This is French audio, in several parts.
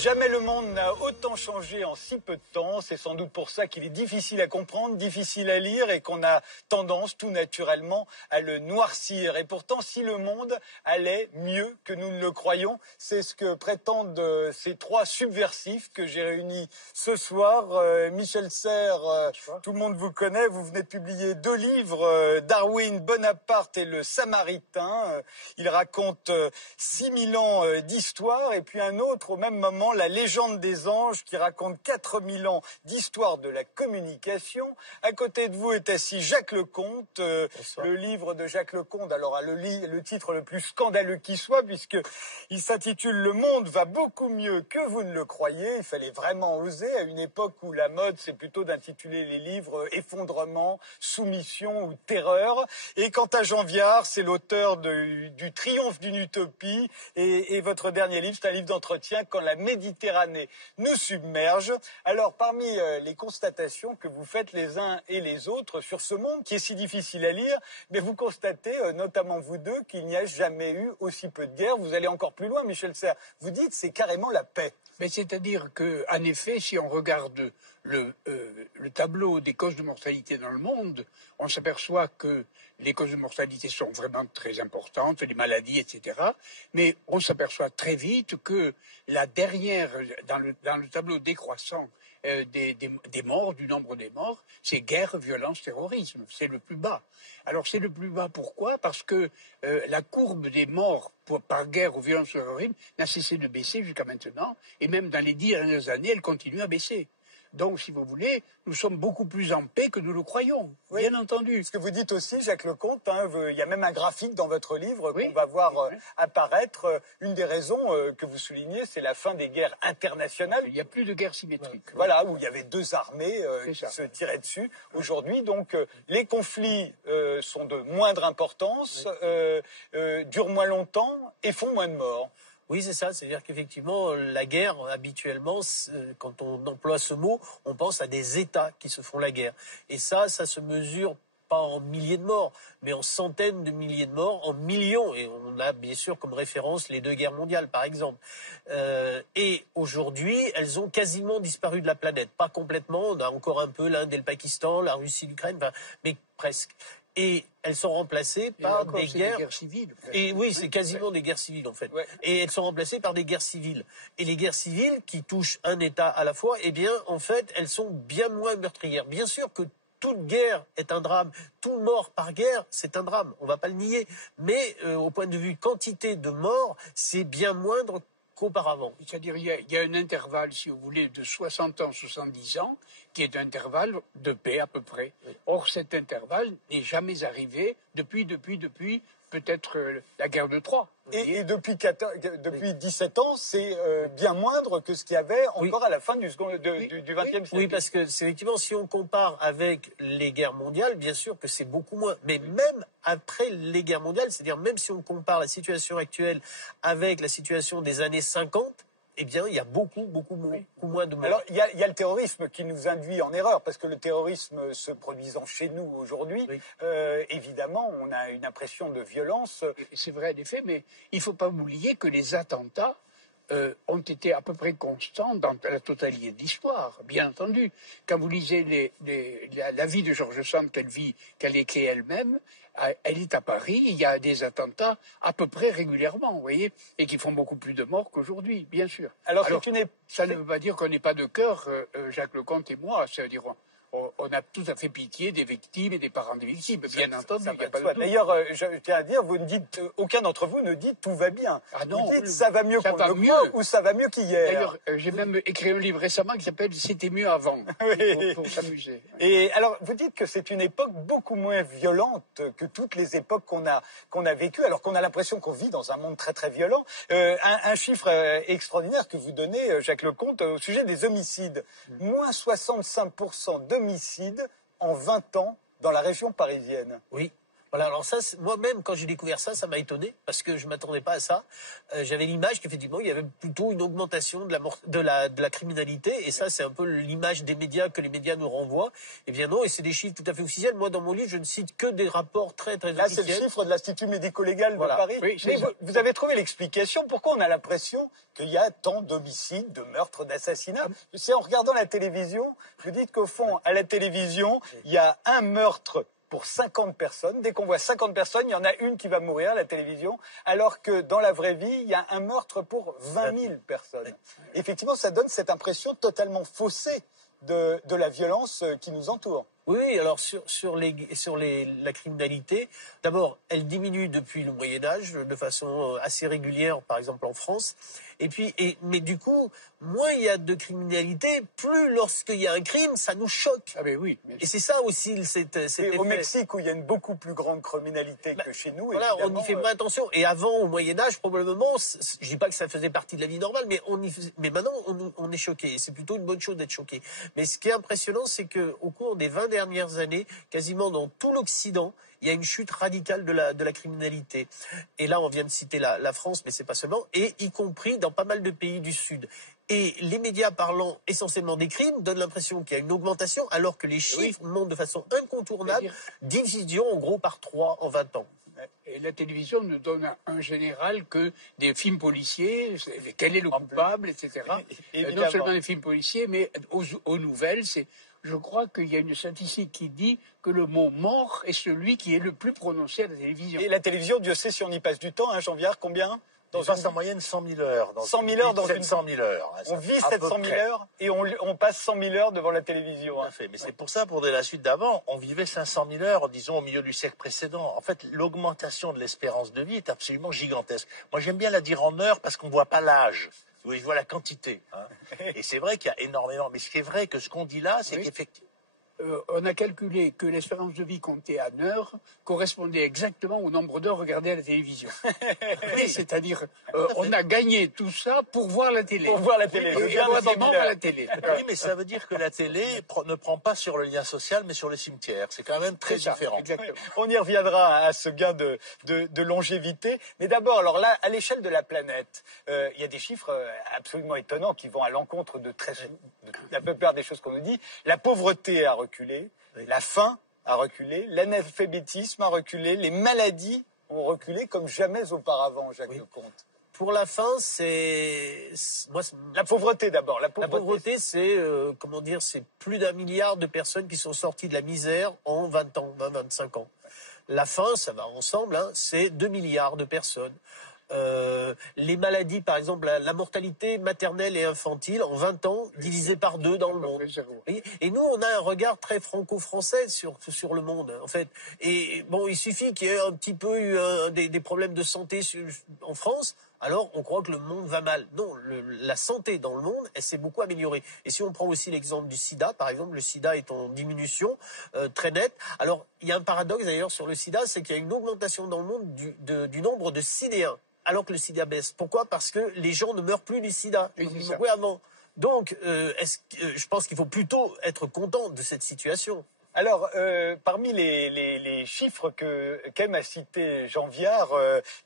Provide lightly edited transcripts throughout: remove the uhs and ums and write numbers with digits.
Jamais le monde n'a autant changé en si peu de temps. C'est sans doute pour ça qu'il est difficile à comprendre, difficile à lire et qu'on a tendance tout naturellement à le noircir. Et pourtant, si le monde allait mieux que nous ne le croyons, c'est ce que prétendent ces trois subversifs que j'ai réunis ce soir. Michel Serres, tout le monde vous connaît. Vous venez de publier 2 livres, Darwin, Bonaparte et le Samaritain. Il raconte 6000 ans d'histoire et puis un autre au même moment, La légende des anges, qui raconte 4000 ans d'histoire de la communication. À côté de vous est assis Jacques Lecomte. Le livre de Jacques Lecomte, alors a le titre le plus scandaleux qui soit, puisqu'il s'intitule « Le monde va beaucoup mieux que vous ne le croyez ». Il fallait vraiment oser à une époque où la mode, c'est plutôt d'intituler les livres « Effondrement »,« Soumission » ou « Terreur ». Et quant à Jean Viard, c'est l'auteur du Triomphe d'une utopie. Et votre dernier livre, c'est un livre d'entretien, Quand la Méditerranée nous submerge. Alors, parmi les constatations que vous faites les uns et les autres sur ce monde qui est si difficile à lire, mais vous constatez, notamment vous deux, qu'il n'y a jamais eu aussi peu de guerres. Vous allez encore plus loin, Michel Serres. Vous dites c'est carrément la paix. Mais c'est-à-dire qu'en effet, si on regarde le tableau des causes de mortalité dans le monde, on s'aperçoit que les causes de mortalité sont vraiment très importantes, les maladies, etc. Mais on s'aperçoit très vite que la dernière, dans le tableau décroissant des morts, du nombre des morts, c'est guerre, violence, terrorisme. C'est le plus bas. Alors c'est le plus bas, pourquoi? Parce que la courbe des morts par guerre ou violence ou terrorisme n'a cessé de baisser jusqu'à maintenant, et même dans les 10 dernières années, elle continue à baisser. Donc, si vous voulez, nous sommes beaucoup plus en paix que nous le croyons, oui, bien entendu. Ce que vous dites aussi, Jacques Lecomte, il y a même un graphique dans votre livre qu'on va voir apparaître. Une des raisons que vous soulignez, c'est la fin des guerres internationales. Il n'y a plus de guerre symétrique. Voilà, où il y avait 2 armées qui se tiraient dessus. Aujourd'hui, donc, les conflits sont de moindre importance, durent moins longtemps et font moins de morts. Oui, c'est ça. C'est-à-dire qu'effectivement, la guerre, habituellement, quand on emploie ce mot, on pense à des États qui se font la guerre. Et ça se mesure pas en milliers de morts, mais en centaines de milliers de morts, en millions. Et on a bien sûr comme référence les 2 guerres mondiales, par exemple. Et aujourd'hui, elles ont quasiment disparu de la planète. Pas complètement. On a encore un peu l'Inde et le Pakistan, la Russie, l'Ukraine, mais presque. Et elles sont remplacées par des guerres civiles. Et oui, c'est quasiment des guerres civiles en fait. Ouais. Et elles sont remplacées par des guerres civiles. Et les guerres civiles qui touchent un État à la fois, eh bien, en fait, elles sont bien moins meurtrières. Bien sûr que toute guerre est un drame. Tout mort par guerre, c'est un drame. On ne va pas le nier. Mais au point de vue quantité de morts, c'est bien moindre qu'auparavant. C'est-à-dire il y a un intervalle, si vous voulez, de 60 ans, 70 ans, qui est un intervalle de paix à peu près. Oui. Or, cet intervalle n'est jamais arrivé depuis peut-être la guerre de Troie. Et depuis 17 ans, c'est bien moindre que ce qu'il y avait encore à la fin du XXe siècle. Oui, parce que effectivement, si on compare avec les guerres mondiales, bien sûr que c'est beaucoup moins. Mais même après les guerres mondiales, c'est-à-dire même si on compare la situation actuelle avec la situation des années 50, eh bien, il y a beaucoup moins de morts. Alors, il y a le terrorisme qui nous induit en erreur, parce que le terrorisme se produisant chez nous aujourd'hui, évidemment, on a une impression de violence. C'est vrai, en effet, mais il ne faut pas oublier que les attentats ont été à peu près constants dans la totalité de l'histoire, bien entendu. Quand vous lisez la vie de George Sand qu'elle écrit elle-même, elle est à Paris, il y a des attentats à peu près régulièrement, vous voyez, et qui font beaucoup plus de morts qu'aujourd'hui, bien sûr. Alors ça ne veut pas dire qu'on n'ait pas de cœur, Jacques Lecomte et moi, c'est-à-dire on a tout à fait pitié des victimes et des parents des victimes, bien entendu. D'ailleurs, je tiens à dire, aucun d'entre vous ne dit tout va bien. Ah non, vous dites ça va mieux qu'on le croit ou ça va mieux qu'hier. D'ailleurs, j'ai même écrit un livre récemment qui s'appelle C'était mieux avant, pour s'amuser. Et alors, vous dites que c'est une époque beaucoup moins violente que toutes les époques qu'on a vécues, alors qu'on a l'impression qu'on vit dans un monde très très violent. Un chiffre extraordinaire que vous donnez, Jacques Lecomte, au sujet des homicides. Moins 65% d'homicides en 20 ans dans la région parisienne. Oui. Voilà, alors ça, moi-même, quand j'ai découvert ça, ça m'a étonné, parce que je m'attendais pas à ça. J'avais l'image qu'effectivement, il y avait plutôt une augmentation de la criminalité, et ça, c'est un peu l'image des médias que les médias nous renvoient. Eh bien non, et c'est des chiffres tout à fait officiels. Moi, dans mon livre, je ne cite que des rapports très, très Là, officiels. c'est le chiffre de l'Institut médico-légal Voilà. de Paris. Oui, mais vous avez trouvé l'explication pourquoi on a l'impression qu'il y a tant d'homicides, de meurtres, d'assassinats. C'est en regardant la télévision, vous dites qu'au fond, à la télévision, il y a un meurtre pour 50 personnes. Dès qu'on voit 50 personnes, il y en a une qui va mourir à la télévision, alors que dans la vraie vie, il y a un meurtre pour 20 000 personnes. Effectivement, ça donne cette impression totalement faussée de la violence qui nous entoure. Oui, alors sur la criminalité, d'abord, elle diminue depuis le Moyen-Âge de façon assez régulière, par exemple en France. Mais du coup, moins il y a de criminalité, plus lorsqu'il y a un crime, ça nous choque. Ah ben oui. Et c'est ça aussi cet effet. Au Mexique, où il y a une beaucoup plus grande criminalité que chez nous, voilà, on y fait moins attention. Et avant, au Moyen-Âge, probablement, je dis pas que ça faisait partie de la vie normale, mais mais maintenant, on est choqué. Et c'est plutôt une bonne chose d'être choqué. Mais ce qui est impressionnant, c'est qu'au cours des 20 dernières années, quasiment dans tout l'Occident, il y a une chute radicale de la criminalité. Et là, on vient de citer la France, mais c'est pas seulement, et y compris dans pas mal de pays du Sud. Et les médias parlant essentiellement des crimes donnent l'impression qu'il y a une augmentation, alors que les chiffres montrent de façon incontournable division en gros par 3 en 20 ans. Et la télévision ne donne en général que des films policiers, quel est le coupable, etc. Non seulement des films policiers, mais aux nouvelles, je crois qu'il y a une statistique qui dit que le mot mort est celui qui est le plus prononcé à la télévision. Et la télévision, Dieu sait si on y passe du temps, hein, Jean Viard, combien? On passe en moyenne 100 000 heures. 100 000 heures dans 700 000 heures. On vit 700 000 heures et on passe 100 000 heures devant la télévision. Tout à fait. Mais c'est pour ça, pour la suite d'avant, on vivait 500 000 heures, disons, au milieu du siècle précédent. En fait, l'augmentation de l'espérance de vie est absolument gigantesque. Moi, j'aime bien la dire en heures parce qu'on ne voit pas l'âge. Oui, je vois la quantité. Hein. Et c'est vrai qu'il y a énormément. Mais ce qui est vrai, que ce qu'on dit là, c'est qu'effectivement, on a calculé que l'espérance de vie comptée en heures correspondait exactement au nombre d'heures regardées à la télévision. Oui, c'est-à-dire, on a gagné tout ça pour voir la télé. Pour voir la télé. Et voir des morts à la télé. Oui, mais ça veut dire que la télé ne prend pas sur le lien social, mais sur le cimetière. C'est quand même très différent. Exactement. On y reviendra à ce gain de longévité. Mais d'abord, alors là, à l'échelle de la planète, il y a des chiffres absolument étonnants qui vont à l'encontre de la plupart des choses qu'on nous dit. La pauvreté a reculé, la faim a reculé, l'analphabétisme a reculé, les maladies ont reculé comme jamais auparavant, Jacques Lecomte. Pour la faim, la pauvreté d'abord. La pauvreté, c'est c'est plus d'1 milliard de personnes qui sont sorties de la misère en 20 ans, 25 ans. La faim, ça va ensemble, hein, c'est 2 milliards de personnes. Les maladies, par exemple, la mortalité maternelle et infantile en 20 ans, divisée par 2 dans le monde. Et nous, on a un regard très franco-français sur le monde, en fait. Et bon, il suffit qu'il y ait un petit peu eu des problèmes de santé en France, alors on croit que le monde va mal. Non, la santé dans le monde, elle s'est beaucoup améliorée. Et si on prend aussi l'exemple du sida, par exemple, le sida est en diminution très nette. Alors, il y a un paradoxe d'ailleurs sur le sida, c'est qu'il y a une augmentation dans le monde du nombre de sidéens, alors que le sida baisse. Pourquoi? Parce que les gens ne meurent plus du sida. Ils mouraient avant. Donc, je pense qu'il faut plutôt être content de cette situation. Alors, parmi les chiffres qu'aime à citer Jean Viard,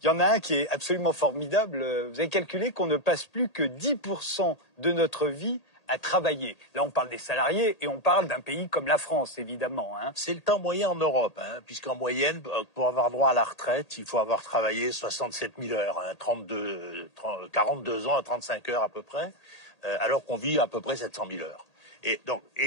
il y en a un qui est absolument formidable. Vous avez calculé qu'on ne passe plus que 10% de notre vie à travailler. Là, on parle des salariés et on parle d'un pays comme la France, évidemment. Hein. C'est le temps moyen en Europe, hein, puisqu'en moyenne, pour avoir droit à la retraite, il faut avoir travaillé 67 000 heures, hein, 42 ans à 35 heures à peu près, alors qu'on vit à peu près 700 000 heures. Et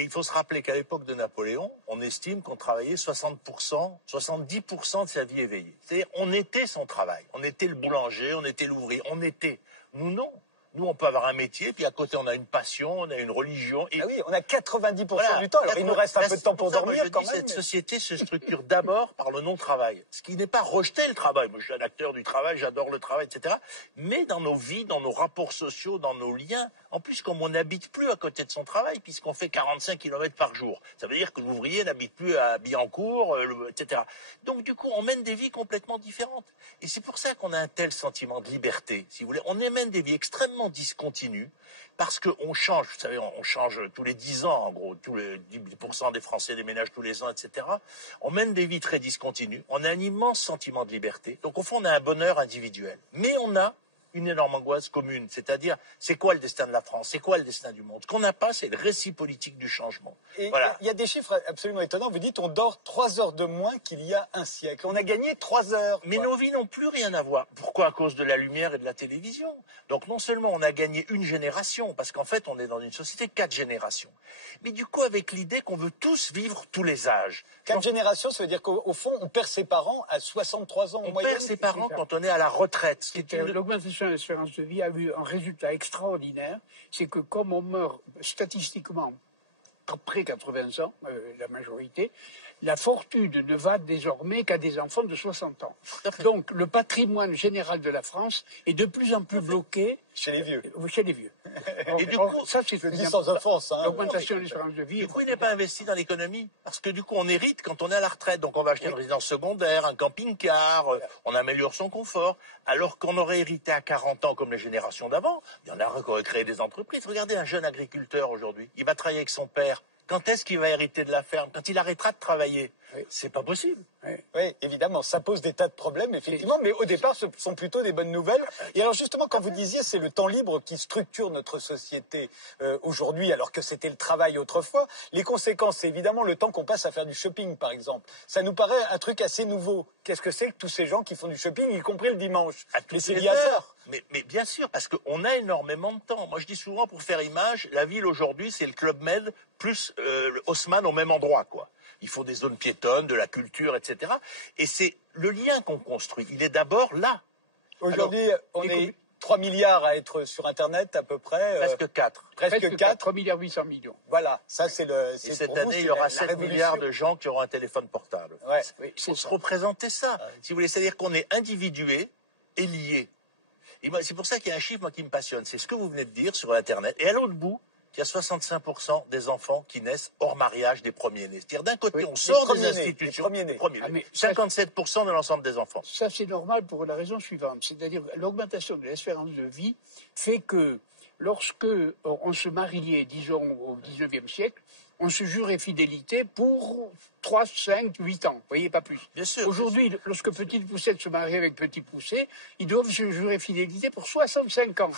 il faut se rappeler qu'à l'époque de Napoléon, on estime qu'on travaillait 60%, 70% de sa vie éveillée. C'est-à-dire, on était son travail. On était le boulanger, on était l'ouvrier, on était. Nous, non. Nous, on peut avoir un métier, puis à côté, on a une passion, on a une religion. Et... Ah oui, on a 90% du temps. Alors, il nous reste un peu de temps pour dormir quand même. Cette société se structure d'abord par le non-travail. Ce qui n'est pas rejeter le travail. Moi, je suis un acteur du travail, j'adore le travail, etc. Mais dans nos vies, dans nos rapports sociaux, dans nos liens, en plus, comme on n'habite plus à côté de son travail, puisqu'on fait 45 km par jour, ça veut dire que l'ouvrier n'habite plus à Billancourt, etc. Donc, du coup, on mène des vies complètement différentes. Et c'est pour ça qu'on a un tel sentiment de liberté, si vous voulez. On mène des vies extrêmement en discontinu, parce qu'on change, vous savez, on change tous les 10 ans, en gros, tous les 10% des Français déménagent tous les ans, etc. On mène des vies très discontinues, on a un immense sentiment de liberté, donc au fond on a un bonheur individuel, mais on a une énorme angoisse commune, c'est-à-dire c'est quoi le destin de la France, c'est quoi le destin du monde. Ce qu'on n'a pas, c'est le récit politique du changement. Et voilà. Il y a des chiffres absolument étonnants. Vous dites on dort 3 heures de moins qu'il y a un siècle. On a gagné 3 heures. Mais nos vies n'ont plus rien à voir. Pourquoi? À cause de la lumière et de la télévision. Donc non seulement on a gagné une génération, parce qu'en fait on est dans une société 4 générations, mais du coup avec l'idée qu'on veut tous vivre tous les âges. 4 générations, ça veut dire qu'au fond on perd ses parents à 63 ans en moyenne. On perd ses parents quand on est à la retraite. L'augmentation de l'espérance de vie a eu un résultat extraordinaire, c'est que comme on meurt statistiquement après 80 ans, la majorité, la fortune ne va désormais qu'à des enfants de 60 ans. Donc le patrimoine général de la France est de plus en plus bloqué chez les vieux. Chez les vieux. Et du coup, ça c'est dit sans offense. Hein. L'augmentation de l'espérance de vie. Du coup, il n'est pas investi dans l'économie. Parce que du coup, on hérite quand on est à la retraite. Donc on va acheter une résidence secondaire, un camping-car, on améliore son confort. Alors qu'on aurait hérité à 40 ans comme les générations d'avant, il y en a qui auraient créé des entreprises. Regardez un jeune agriculteur aujourd'hui. Il va travailler avec son père. Quand est-ce qu'il va hériter de la ferme? Quand il arrêtera de travailler? C'est pas possible. Oui, évidemment, ça pose des tas de problèmes, effectivement, mais au départ, ce sont plutôt des bonnes nouvelles. Et alors justement, quand vous disiez, c'est le temps libre qui structure notre société aujourd'hui, alors que c'était le travail autrefois, les conséquences, c'est évidemment le temps qu'on passe à faire du shopping, par exemple. Ça nous paraît un truc assez nouveau. Qu'est-ce que c'est que tous ces gens qui font du shopping, y compris le dimanche? Mais c'est lié à ça. Mais bien sûr, parce qu'on a énormément de temps. Moi, je dis souvent, pour faire image, la ville aujourd'hui, c'est le Club Med plus le Haussmann au même endroit, quoi. Il faut des zones piétonnes, de la culture, etc. Et c'est le lien qu'on construit. Il est d'abord là. Aujourd'hui, on est 3 milliards à être sur Internet, à peu près. Presque 4. Presque 4. 3 milliards 800 millions. Voilà, ça c'est le... Et cette année, il y aura 7 milliards de gens qui auront un téléphone portable. Ouais. Il faut se représenter ça. Si vous voulez, c'est-à-dire qu'on est individué et lié. Et c'est pour ça qu'il y a un chiffre, moi, qui me passionne. C'est ce que vous venez de dire sur Internet. Et à l'autre bout, il y a 65% des enfants qui naissent hors mariage des premiers-nés. C'est-à-dire, d'un côté, on sort des institutions, les premiers-nés. 57% de l'ensemble des enfants. Ça, c'est normal pour la raison suivante. C'est-à-dire, l'augmentation de l'espérance de vie fait que lorsque on se mariait, disons, au XIXe siècle, on se jurait fidélité pour 3, 5, 8 ans. Vous voyez, pas plus. Bien sûr. Aujourd'hui, lorsque Petite Poussette se marie avec Petit Poussé, ils doivent se jurer fidélité pour 65 ans.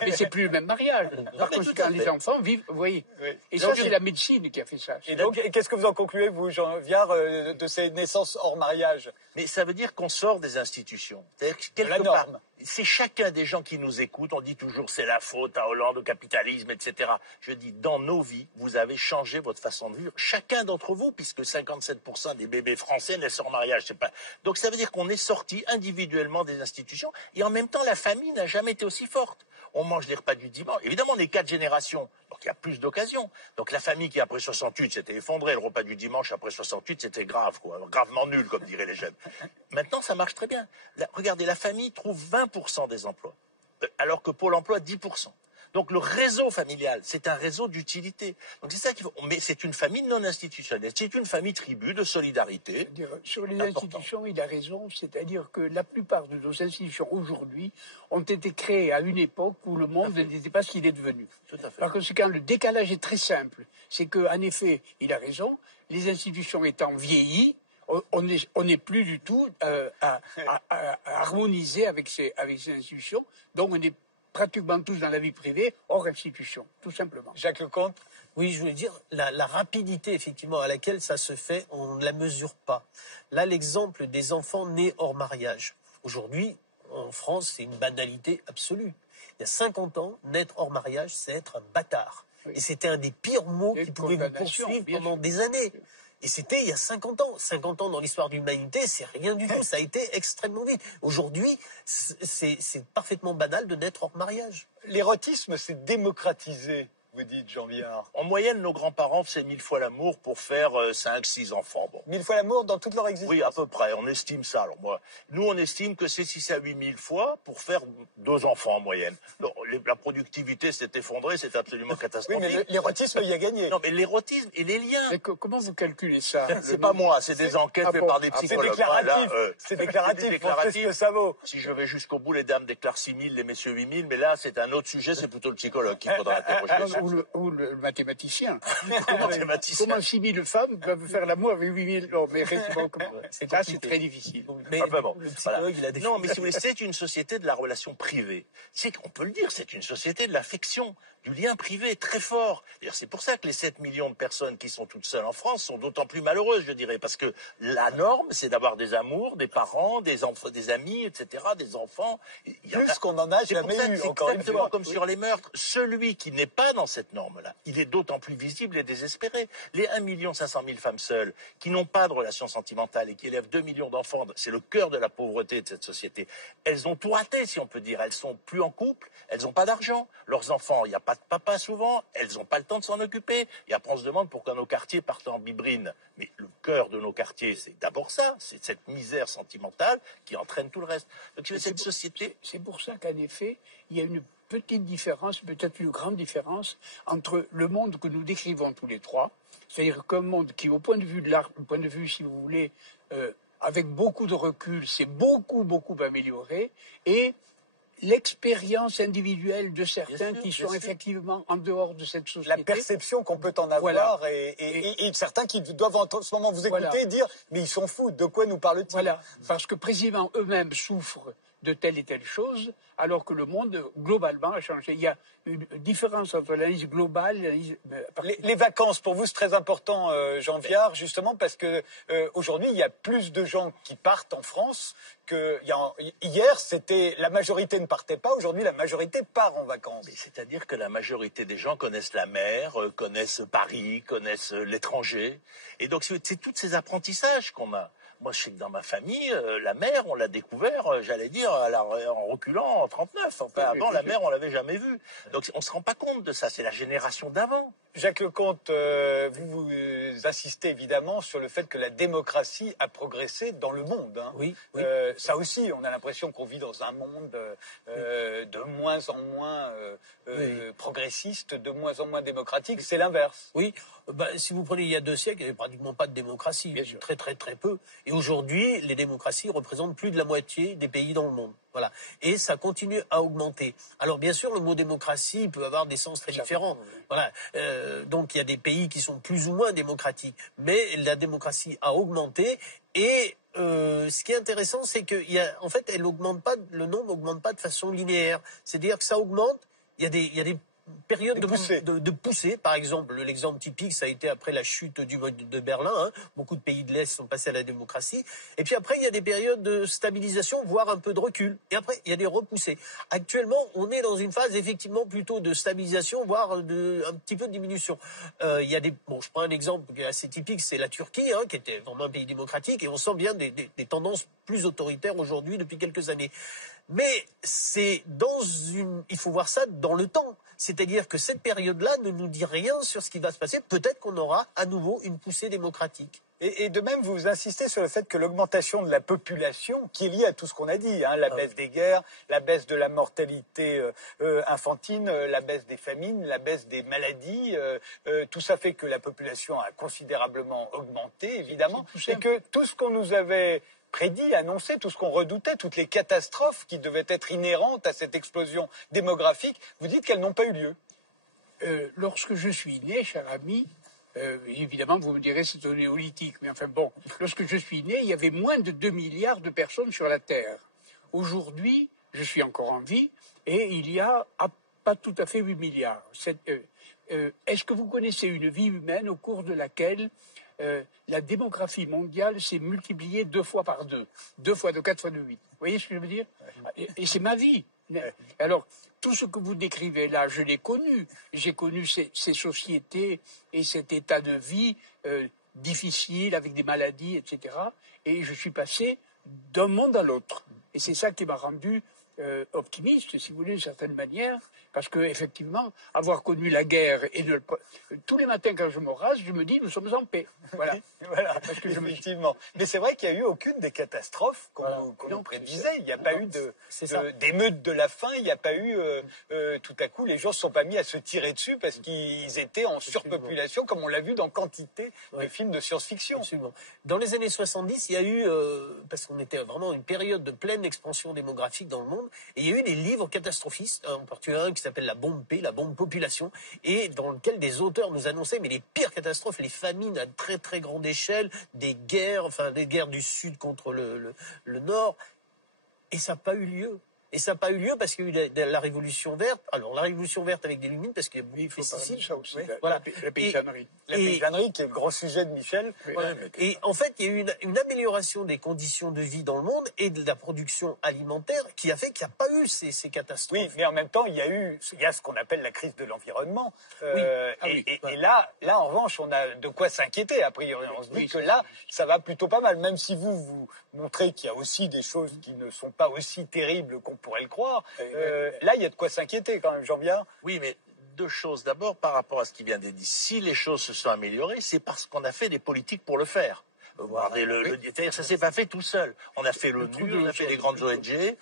Mais c'est plus le même mariage. Par conséquent, les enfants vivent, vous voyez. Oui. Et ça, c'est la médecine qui a fait ça. Et donc, qu'est-ce que vous en concluez, vous, Jean Viard, de ces naissances hors mariage? Mais ça veut dire qu'on sort des institutions. C'est-à-dire que quelque part, c'est chacun des gens qui nous écoutent. On dit toujours c'est la faute à Hollande, au capitalisme, etc. Je dis, dans nos vies, vous avez changé votre façon de vivre. Chacun d'entre vous, puisque 57% des bébés français naissent en mariage. C'est pas... Donc ça veut dire qu'on est sorti individuellement des institutions. Et en même temps, la famille n'a jamais été aussi forte. On mange les repas du dimanche. Évidemment, on est 4 générations. Donc il y a plus d'occasions. Donc la famille qui, après 68, s'était effondrée. Le repas du dimanche, après 68, c'était grave, quoi. Gravement nul, comme diraient les jeunes. Maintenant, ça marche très bien. Regardez, la famille trouve 20% des emplois. Alors que Pôle emploi, 10%. Donc le réseau familial, c'est un réseau d'utilité. Donc c'est ça qu'il faut. Mais c'est une famille non institutionnelle. C'est une famille tribu de solidarité. Sur les institutions, il a raison. C'est-à-dire que la plupart de nos institutions aujourd'hui ont été créées à une époque où le monde n'était pas ce qu'il est devenu. Tout à fait. Par conséquent, le décalage est très simple. C'est qu'en effet, il a raison. Les institutions étant vieillies, on n'est plus du tout à harmoniser avec ces institutions. Donc on est pratiquement tous dans la vie privée, hors institution, tout simplement. Jacques Lecomte? Oui, je voulais dire, la rapidité, effectivement, à laquelle ça se fait, on ne la mesure pas. Là, l'exemple des enfants nés hors mariage. Aujourd'hui, en France, c'est une banalité absolue. Il y a 50 ans, naître hors mariage, c'est être un bâtard. Oui. Et c'était un des pires mots qui pouvaient vous poursuivre pendant des années. Et c'était il y a 50 ans. 50 ans dans l'histoire de l'humanité, c'est rien du tout. Ça a été extrêmement vite. Aujourd'hui, c'est parfaitement banal de naître hors mariage. L'érotisme s'est démocratisé. vous dites, Jean Viard. En moyenne, nos grands-parents faisaient 1000 fois l'amour pour faire 5-6 enfants. Bon. 1000 fois l'amour dans toute leur existence? Oui, à peu près, on estime ça. Alors nous, on estime que c'est 6 à 8 000 fois pour faire 2 enfants en moyenne. Donc, la productivité s'est effondrée, c'est absolument catastrophique. Oui, mais l'érotisme y a gagné. Non, mais l'érotisme et les liens. Mais comment vous calculez ça? C'est pas moi, c'est des enquêtes faites par des psychologues. C'est déclaratif, on sait ce que ça vaut. Si je vais jusqu'au bout, les dames déclarent 6 000, les messieurs 8 000, mais là, c'est un autre sujet, c'est plutôt le psychologue qu'il faudra interroger. Ou le mathématicien. Comment 6 000 femmes peuvent faire l'amour avec 8 000 hommes? Mais réciproquement, c'est très difficile. Mais Enfin bon, le psychologue, voilà. il a des... Non, mais si vous voulez, c'est une société de la relation privée. On peut le dire, c'est une société de l'affection, du lien privé très fort. D'ailleurs, c'est pour ça que les 7 millions de personnes qui sont toutes seules en France sont d'autant plus malheureuses, je dirais, parce que la norme, c'est d'avoir des amours, des parents, des enfants, des amis, etc., des enfants. Plus qu'on en a jamais eu, encore une fois. Comme sur les meurtres. Celui qui n'est pas dans cette norme-là, il est d'autant plus visible et désespéré. Les 1 500 000 femmes seules qui n'ont pas de relation sentimentale et qui élèvent 2 millions d'enfants, c'est le cœur de la pauvreté de cette société. Elles ont tout raté, si on peut dire. Elles sont plus en couple, elles n'ont pas d'argent. Leurs enfants, il n'y a pas de papa souvent, elles n'ont pas le temps de s'en occuper. Et après, on se demande pourquoi nos quartiers partent en bibrine. Mais le cœur de nos quartiers, c'est d'abord ça, c'est cette misère sentimentale qui entraîne tout le reste. Donc, cette société... C'est pour ça qu'en effet, il y a une petite différence, peut-être une grande différence, entre le monde que nous décrivons tous les trois, c'est-à-dire qu'un monde qui, au point de vue de l'art, au point de vue, si vous voulez, avec beaucoup de recul, s'est beaucoup amélioré, et l'expérience individuelle de certains qui sont effectivement en dehors de cette société. La perception qu'on peut en avoir et certains qui doivent en ce moment vous écouter et dire « mais ils sont fous, de quoi nous parle-t-il » Voilà, parce que précisément eux-mêmes souffrent de telle et telle chose, alors que le monde, globalement, a changé. Il y a une différence entre l'analyse globale et l'analyse... Les vacances, pour vous, c'est très important, Jean Viard, justement, parce que aujourd'hui, il y a plus de gens qui partent en France que... Hier, la majorité ne partait pas. Aujourd'hui, la majorité part en vacances. C'est-à-dire que la majorité des gens connaissent la mer, connaissent Paris, connaissent l'étranger. Et donc, c'est tous ces apprentissages qu'on a. Moi, je sais que dans ma famille, la mer, on l'a découvert, j'allais dire, en reculant en 39. Enfin, avant, la mer, on l'avait jamais vue. Donc, on se rend pas compte de ça. C'est la génération d'avant. Jacques Lecomte, vous insistez évidemment sur le fait que la démocratie a progressé dans le monde. Hein. Oui. Ça aussi, on a l'impression qu'on vit dans un monde de moins en moins progressiste, de moins en moins démocratique. C'est l'inverse. Oui. Si vous prenez il y a 2 siècles, il n'y avait pratiquement pas de démocratie. Il y a très peu. Et aujourd'hui, les démocraties représentent plus de la moitié des pays dans le monde. Voilà. Et ça continue à augmenter. Alors bien sûr, le mot démocratie peut avoir des sens très différents. Voilà. Donc il y a des pays qui sont plus ou moins démocratiques. Mais la démocratie a augmenté. Et ce qui est intéressant, c'est que en fait, le nombre n'augmente pas de façon linéaire. C'est-à-dire que ça augmente. Il y a des période de poussée, par exemple, l'exemple typique, ça a été après la chute du mur de Berlin. Hein. Beaucoup de pays de l'Est sont passés à la démocratie. Et puis après, il y a des périodes de stabilisation, voire un peu de recul. Et après, il y a des repoussées. Actuellement, on est dans une phase effectivement plutôt de stabilisation, voire un petit peu de diminution. Il y a je prends un exemple qui est assez typique, c'est la Turquie, hein, qui était vraiment un pays démocratique, et on sent bien des tendances plus autoritaires aujourd'hui depuis quelques années. Mais il faut voir ça dans le temps. C'est-à-dire que cette période-là ne nous dit rien sur ce qui va se passer. Peut-être qu'on aura à nouveau une poussée démocratique. Et de même, vous insistez sur le fait que l'augmentation de la population, qui est liée à tout ce qu'on a dit, hein, la baisse des guerres, la baisse de la mortalité infantile, la baisse des famines, la baisse des maladies, tout ça fait que la population a considérablement augmenté, évidemment, et que tout ce qu'on nous avait prédit, annoncé, tout ce qu'on redoutait, toutes les catastrophes qui devaient être inhérentes à cette explosion démographique, vous dites qu'elles n'ont pas eu lieu. Lorsque je suis né, cher ami, évidemment, vous me direz c'est au néolithique, mais enfin bon, lorsque je suis né, il y avait moins de 2 milliards de personnes sur la Terre. Aujourd'hui, je suis encore en vie, et il y a pas tout à fait 8 milliards. Est-ce que vous connaissez une vie humaine au cours de laquelle la démographie mondiale s'est multipliée 2 fois par 2, 2 fois 2, 4 fois 2, 8. Vous voyez ce que je veux dire? Et c'est ma vie. Alors, tout ce que vous décrivez là, je l'ai connu. J'ai connu ces sociétés et cet état de vie difficile, avec des maladies, etc. Et je suis passé d'un monde à l'autre. Et c'est ça qui m'a rendu optimiste, si vous voulez, d'une certaine manière, parce que effectivement, avoir connu la guerre et tous les matins quand je me rase, je me dis nous sommes en paix. Voilà. Voilà, parce que effectivement. Mais c'est vrai qu'il n'y a eu aucune des catastrophes qu'on nous prédisait. Il n'y a pas eu d'émeutes de la faim. Il n'y a pas eu tout à coup les gens ne se sont pas mis à se tirer dessus parce qu'ils étaient en surpopulation, comme on l'a vu dans quantité de films de science-fiction. Absolument. Dans les années 70, il y a eu, parce qu'on était vraiment une période de pleine expansion démographique dans le monde, et il y a eu des livres catastrophistes, en particulier un qui s'appelle La bombe P, la bombe population, et dans lequel des auteurs nous annonçaient mais les pires catastrophes, les famines à très très grande échelle, des guerres du Sud contre le Nord, et ça n'a pas eu lieu. Et ça n'a pas eu lieu parce qu'il y a eu la Révolution verte. Alors, la Révolution verte avec des lumines, parce qu'il y a beaucoup de pesticides. Voilà. La paysannerie. La paysannerie, qui est le grand sujet de Michel. Voilà. Et en fait, il y a eu une amélioration des conditions de vie dans le monde et de la production alimentaire qui a fait qu'il n'y a pas eu ces catastrophes. Oui, mais en même temps, il y a ce qu'on appelle la crise de l'environnement. Et là, en revanche, on a de quoi s'inquiéter, a priori. On se dit que là, ça va plutôt pas mal, même si vous montrez qu'il y a aussi des choses qui ne sont pas aussi terribles qu'on pourrait le croire. Là, il y a de quoi s'inquiéter quand même, Jean-Pierre. Oui, mais deux choses. D'abord, par rapport à ce qui vient d'être dit, si les choses se sont améliorées, c'est parce qu'on a fait des politiques pour le faire. C'est-à-dire, ça s'est pas fait tout seul. On a fait l'ONU, on a fait les grandes ONG.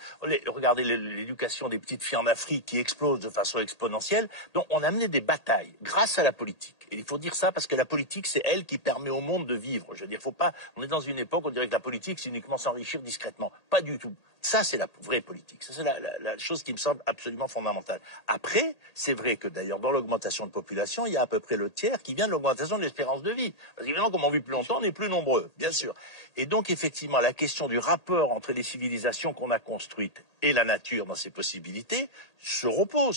Regardez l'éducation des petites filles en Afrique qui explose de façon exponentielle. Donc, on a mené des batailles grâce à la politique. Et il faut dire ça parce que la politique, c'est elle qui permet au monde de vivre. Je veux dire, faut pas. On est dans une époque où on dirait que la politique, c'est uniquement s'enrichir discrètement. Pas du tout. Ça, c'est la vraie politique. Ça, c'est la chose qui me semble absolument fondamentale. Après, c'est vrai que d'ailleurs, dans l'augmentation de population, il y a à peu près le tiers qui vient de l'augmentation de l'espérance de vie. Parce qu'évidemment, comme on vit plus longtemps, on est plus nombreux, bien sûr. Et donc, effectivement, la question du rapport entre les civilisations qu'on a construites et la nature dans ses possibilités se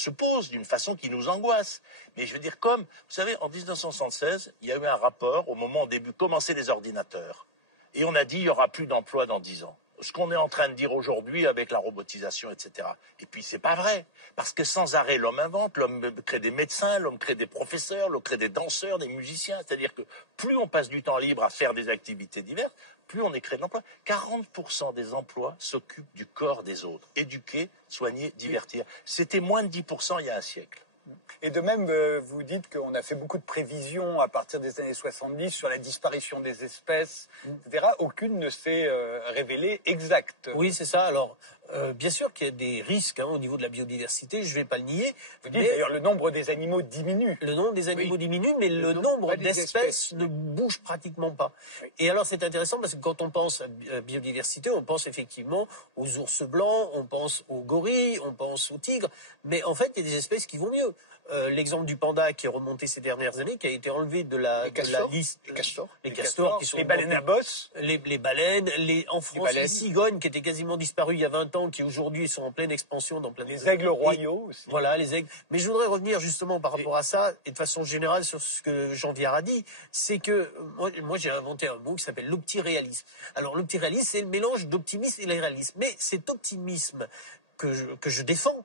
pose d'une façon qui nous angoisse. Mais je veux dire, vous savez, en 1976, il y a eu un rapport au moment où commençaient les ordinateurs. Et on a dit, il n'y aura plus d'emplois dans 10 ans. Ce qu'on est en train de dire aujourd'hui avec la robotisation, etc. Et puis, c'est pas vrai. Parce que sans arrêt, l'homme invente, l'homme crée des médecins, l'homme crée des professeurs, l'homme crée des danseurs, des musiciens. C'est-à-dire que plus on passe du temps libre à faire des activités diverses, plus on est créé d'emplois. 40% des emplois s'occupent du corps des autres. Éduquer, soigner, divertir. C'était moins de 10% il y a un siècle. Et de même, vous dites qu'on a fait beaucoup de prévisions à partir des années 70 sur la disparition des espèces, etc. Aucune ne s'est révélée exacte. Oui, c'est ça. Alors, bien sûr qu'il y a des risques au niveau de la biodiversité, je ne vais pas le nier. Vous dites d'ailleurs le nombre des animaux diminue. Le nombre des animaux diminue, mais le nombre d'espèces ne bouge pratiquement pas. Oui. Et alors, c'est intéressant parce que quand on pense à biodiversité, on pense effectivement aux ours blancs, on pense aux gorilles, on pense aux tigres, mais en fait, il y a des espèces qui vont mieux. L'exemple du panda qui est remonté ces dernières années, qui a été enlevé de la liste. Les castors qui sont les baleines à bosse. Les baleines, en France, les cigognes qui étaient quasiment disparues il y a 20 ans, qui aujourd'hui sont en pleine expansion dans plein de les aigles royaux aussi. Voilà, les aigles. Mais je voudrais revenir justement par rapport à ça, et de façon générale sur ce que Jean-Pierre a dit, c'est que moi j'ai inventé un mot qui s'appelle l'optiréalisme. Alors l'optiréalisme, c'est le mélange d'optimisme et de réalisme. Mais cet optimisme que je défends,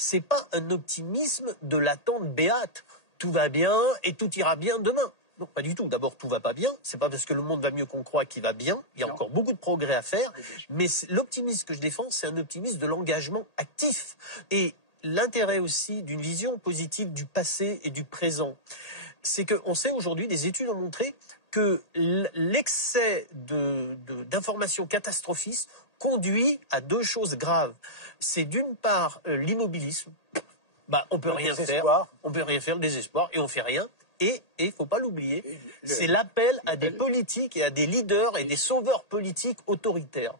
c'est pas un optimisme de l'attente béate. Tout va bien et tout ira bien demain. Non, pas du tout. D'abord, tout va pas bien. C'est pas parce que le monde va mieux qu'on croit qu'il va bien. Il y a encore beaucoup de progrès à faire. Mais l'optimisme que je défends, c'est un optimisme de l'engagement actif. Et l'intérêt aussi d'une vision positive du passé et du présent. C'est qu'on sait aujourd'hui, des études ont montré que l'excès d'informations catastrophistes conduit à deux choses graves. C'est d'une part l'immobilisme. On peut rien faire. On peut rien faire, le désespoir, et on fait rien. Et il faut pas l'oublier, c'est l'appel à des politiques et à des leaders et des sauveurs politiques autoritaires.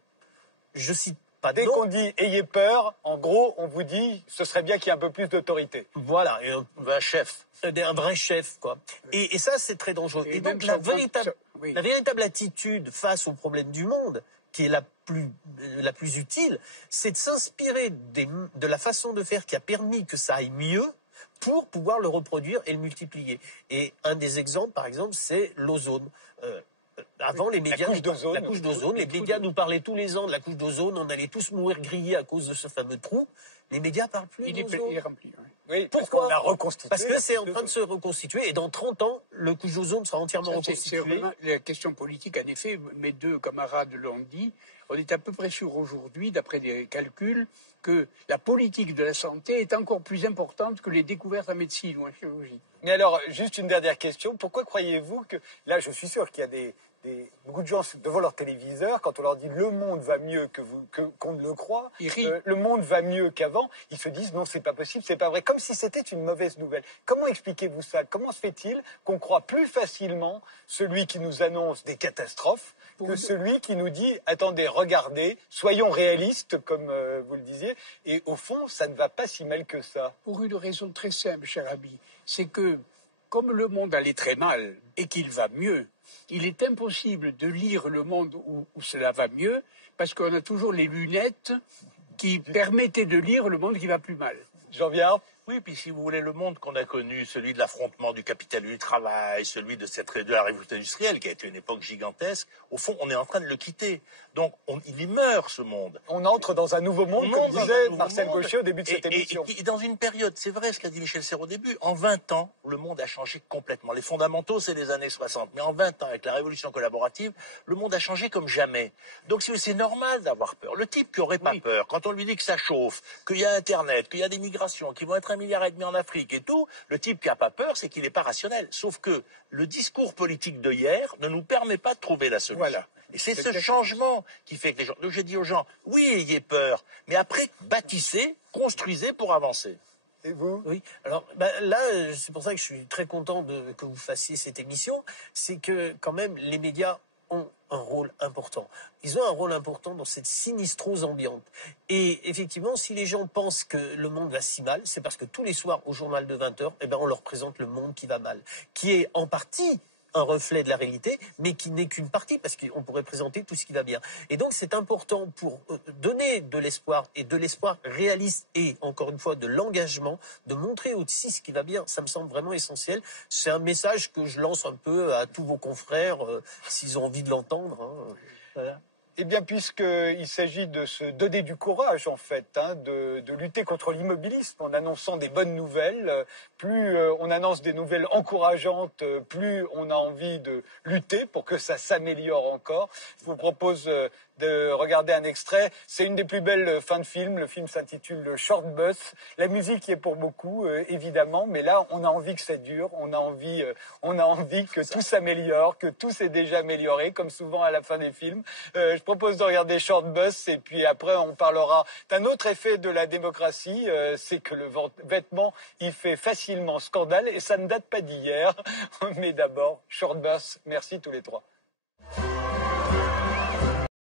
Je cite pas. Dès qu'on dit ayez peur, en gros, on vous dit ce serait bien qu'il y ait un peu plus d'autorité. Voilà, un chef. Un vrai chef, quoi. Et ça, c'est très dangereux. Et donc la véritable attitude face aux problèmes du monde, qui est la plus utile, c'est de s'inspirer de la façon de faire qui a permis que ça aille mieux pour pouvoir le reproduire et le multiplier. Et un des exemples, par exemple, c'est l'ozone. Avant, les médias... La couche d'ozone. Les médias nous parlaient tous les ans de la couche d'ozone. On allait tous mourir grillés à cause de ce fameux trou. Les médias parlent plus. Il est rempli. Oui. Oui, Pourquoi? parce qu'on a reconstitué. Parce que c'est en train de se reconstituer et dans 30 ans, le couche d'ozone sera entièrement reconstitué. C'est vraiment la question politique. En effet, mes deux camarades l'ont dit. On est à peu près sûr aujourd'hui, d'après les calculs, que la politique de la santé est encore plus importante que les découvertes en médecine ou en chirurgie. Mais alors, juste une dernière question. Pourquoi croyez-vous que... Là, je suis sûr qu'il y a beaucoup de gens devant leur téléviseur, quand on leur dit le monde va mieux qu'on ne le croit, Ils rient. le monde va mieux qu'avant, ils se disent non, c'est pas possible, c'est pas vrai, comme si c'était une mauvaise nouvelle. Comment expliquez-vous ça? Comment se fait-il qu'on croit plus facilement celui qui nous annonce des catastrophes que celui qui nous dit attendez, regardez, soyons réalistes, comme vous le disiez, et au fond, ça ne va pas si mal que ça? Pour une raison très simple, cher ami, c'est que comme le monde allait très mal et qu'il va mieux, il est impossible de lire le monde où cela va mieux parce qu'on a toujours les lunettes qui permettaient de lire le monde qui va plus mal. J'en viens. Oui, puis si vous voulez, le monde qu'on a connu, celui de l'affrontement du capital et du travail, celui de la révolution industrielle, qui a été une époque gigantesque, au fond, on est en train de le quitter. Donc, il y meurt, ce monde. On entre dans un nouveau monde, comme disait Marcel Gauchet au début de cette émission. Et dans une période, c'est vrai ce qu'a dit Michel Serres au début, en 20 ans, le monde a changé complètement. Les fondamentaux, c'est les années 60. Mais en 20 ans, avec la révolution collaborative, le monde a changé comme jamais. Donc, c'est normal d'avoir peur. Le type qui n'aurait pas peur, quand on lui dit que ça chauffe, qu'il y a Internet, qu'il y a des migrations, qu'ils vont être 1,5 milliard en Afrique et tout, le type qui n'a pas peur, c'est qu'il n'est pas rationnel. Sauf que le discours politique de hier ne nous permet pas de trouver la solution. Voilà. Et c'est ce changement qui fait que les gens... Donc j'ai dit aux gens, oui, ayez peur, mais après, bâtissez, construisez pour avancer. Et vous? Oui, alors là, c'est pour ça que je suis très content que vous fassiez cette émission. C'est que quand même, les médias ont un rôle important. Ils ont un rôle important dans cette sinistrose ambiante. Et effectivement, si les gens pensent que le monde va si mal, c'est parce que tous les soirs, au journal de 20h, on leur présente le monde qui va mal, qui est en partie un reflet de la réalité, mais qui n'est qu'une partie, parce qu'on pourrait présenter tout ce qui va bien. Et donc, c'est important pour donner de l'espoir, et de l'espoir réaliste, et encore une fois, de l'engagement, de montrer aussi ce qui va bien. Ça me semble vraiment essentiel. C'est un message que je lance un peu à tous vos confrères, s'ils ont envie de l'entendre. Hein. Voilà. Eh bien, puisqu'il s'agit de se donner du courage, en fait, de lutter contre l'immobilisme en annonçant des bonnes nouvelles. Plus on annonce des nouvelles encourageantes, plus on a envie de lutter pour que ça s'améliore encore. Je vous propose de regarder un extrait. C'est une des plus belles fins de film. Le film s'intitule Short Bus. La musique y est pour beaucoup, évidemment, mais là, on a envie que ça dure. On a envie que tout s'améliore, que tout s'est déjà amélioré, comme souvent à la fin des films. Je propose de regarder Short Bus et puis après, on parlera d'un autre effet de la démocratie, c'est que le vêtement, il fait facilement scandale et ça ne date pas d'hier. Mais d'abord, Short Bus. Merci tous les trois.